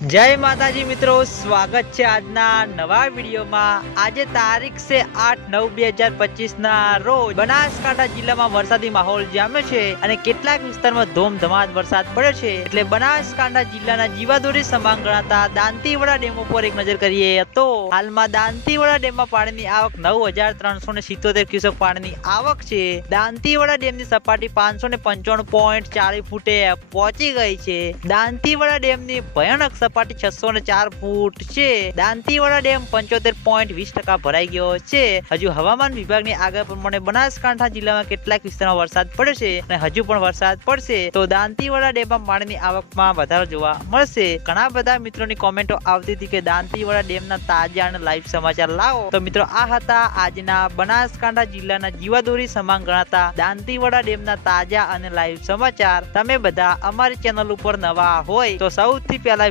જય માતાજી મિત્રો, સ્વાગત છે આજના નવા વિડીયોમાં. આજે તારીખ છે આઠ નવ બે હજાર પચીસ ના રોજ બનાસકાંઠા જિલ્લામાં વરસાદી માહોલ જામ્યો છે અને કેટલાક વિસ્તારમાં ધોમધમાટ વરસાદ પડ્યો છે. એટલે બનાસકાંઠા જિલ્લાના જીવાદોરી સમાન ગણાતા દાંતીવાડા ડેમ ઉપર એક નજર કરીએ તો હાલમાં દાંતીવાડા ડેમમાં પાણીની આવક નવ હજાર ત્રણસો ને સિત્તોતેર ક્યુસેક પાણીની આવક છે. દાંતીવાડા ડેમની સપાટી પાંચસો ને પંચાણું પોઈન્ટ ચાલીસ ફૂટે પહોંચી ગઈ છે. દાંતીવાડા ડેમની ભયાનક સપાટી છસો ને ચાર ફૂટ છે. દાંતીવાડા ડેમ પંચોતેર પોઈન્ટ વીસ ટકા ભરાઈ ગયો છે. હજુ હવામાન વિભાગની આગાહી પ્રમાણે બનાસકાંઠા જિલ્લામાં કેટલાક વિસ્તારમાં વરસાદ પડ્યો છે અને હજુ પણ વરસાદ પડશે. તો દાંતીવાડા ડેમમાં પાણીની આવકમાં વધારો જોવા મળશે. ઘણા બધા મિત્રોની કોમેન્ટો આવતી હતી કે દાંતીવાડા ડેમના તાજા અને લાઈવ સમાચાર લાવો. તો મિત્રો, આ હતા આજના બનાસકાંઠા જિલ્લાના જીવાદોરી સમાન ગણાતા દાંતીવાડા ડેમના તાજા અને લાઈવ સમાચાર. તમે બધા અમારી ચેનલ ઉપર નવા હોય તો સૌથી પહેલા